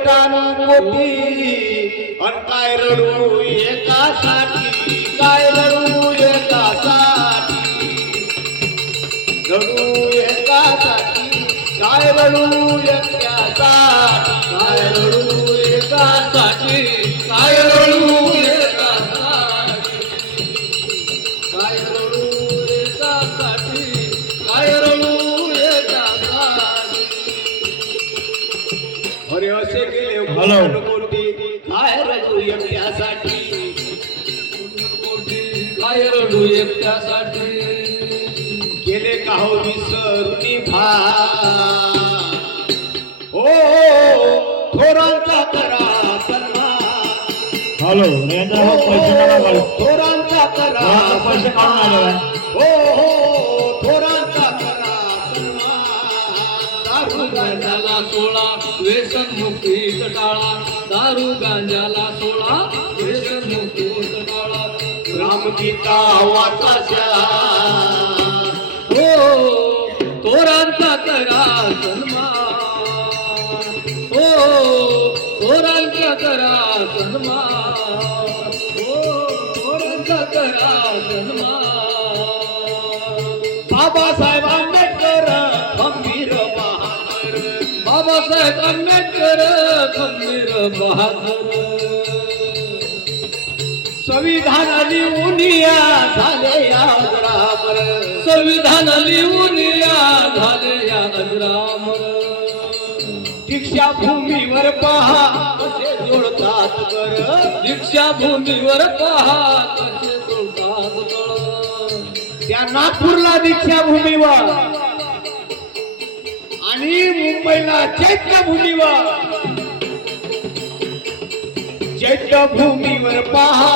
कोटान कोटी अन काय रडू एकासाठी? काय रडू एकासाठी? रडू एकासाठी. काय रडू एका असे हॅलो. कोटी. काय रडू एकट्यासाठी? कोटी. काय रडू एकट्यासाठी? गेले का हो विसरुनी भा ओ थोरांचा करा हॅलो हो. थोरांचा करा हा, पैसे काढून आले. हो हो सन्मान दारू गांजाला सोळा व्यसन मुक्ती टाळा दारू गांजाला सोळा व्यसन मुक्ती टाळा रामगीता वाचाच्या हो तोरांचा करा सन्मान हो तोरांचा करा सन्मान हो तोरांचा करा सन्मान बाबा बाबासाहेब आंबेडकर खंबीर बहादूर. संविधान लिहून या झाले या रामर संविधान लिहून या झाले या अजरामर. दीक्षा पहा कसे जोडतात कर दीक्षाभूमीवर पहा कसे जोडतात कर त्या नागपूरला दीक्षाभूमीवर. आणि मुंबईला चैत्यभूमीवर. चैत्यभूमीवर पहा.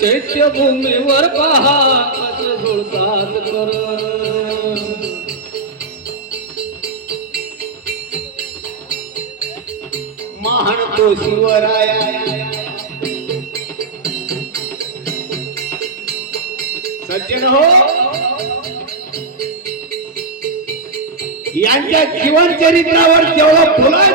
चैत्यभूमीवर पहा. कसे जोडतात कर महान तो शिवराया सज्जन हो. यांच्या जीवन चरित्रावर जेवढं फुला